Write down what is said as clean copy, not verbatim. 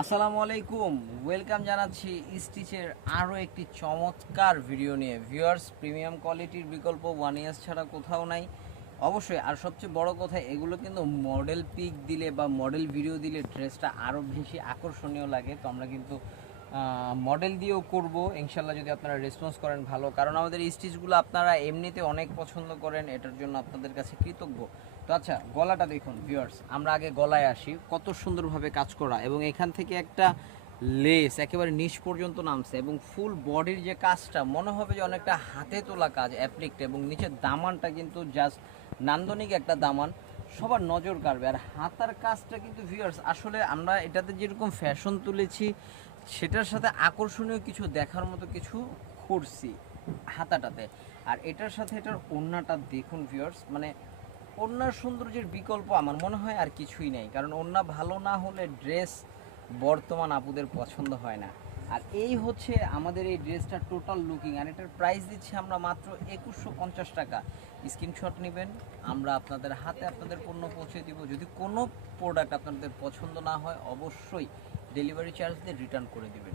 আসসালামু আলাইকুম, ওয়েলকাম জানাচ্ছি স্টিচের আরও একটি চমৎকার ভিডিও নিয়ে। ভিউয়ার্স, প্রিমিয়াম কোয়ালিটির বিকল্প 1 ইয়ার্স ছাড়া কোথাও নাই অবশ্যই। আর সবচেয়ে বড় কথা, এগুলো কিন্তু মডেল পিক দিলে বা মডেল ভিডিও দিলে ড্রেসটা আরও বেশি আকর্ষণীয় লাগে। তো আমরা কিন্তু মডেল দিয়েও করব ইনশাল্লাহ, যদি আপনারা রেসপন্স করেন ভালো। কারণ আমাদের এই স্টিচগুলো আপনারা এমনিতে অনেক পছন্দ করেন, এটার জন্য আপনাদের কাছে কৃতজ্ঞ। তো আচ্ছা, গলাটা দেখুন ভিউয়ার্স, আমরা আগে গলায় আসি। কত সুন্দরভাবে কাজ করা, এবং এখান থেকে একটা লেস একেবারে নিচ পর্যন্ত নামছে, এবং ফুল বডির যে কাজটা মনে হবে যে অনেকটা হাতে তোলা কাজ অ্যাপ্লিকটা, এবং নিচের দামানটা কিন্তু জাস্ট নান্দনিক একটা দামান, সবার নজর কাড়বে। আর হাতার কাজটা কিন্তু ভিউয়ার্স, আসলে আমরা এটাতে যেরকম ফ্যাশন তুলেছি সেটার সাথে আকর্ষণীয় কিছু দেখার মতো কিছু করছি হাতাটাতে। আর এটার সাথে এটার ওড়নাটা দেখুন ভিউয়ার্স, মানে ওড়নার সৌন্দর্যের বিকল্প আমার মনে হয় আর কিছুই নেই। কারণ ওড়না ভালো না হলে ড্রেস বর্তমান আপুদের পছন্দ হয় না। আর এই হচ্ছে আমাদের এই ড্রেসটার টোটাল লুকিং। আর এটার প্রাইস দিচ্ছি আমরা মাত্র 2150 টাকা। স্ক্রিনশট নেবেন, আমরা আপনাদের হাতে আপনাদের পণ্য পৌঁছে দিব। যদি কোনো প্রোডাক্ট আপনাদের পছন্দ না হয়, অবশ্যই ডেলিভারি চার্জ দিয়ে রিটার্ন করে দেবেন।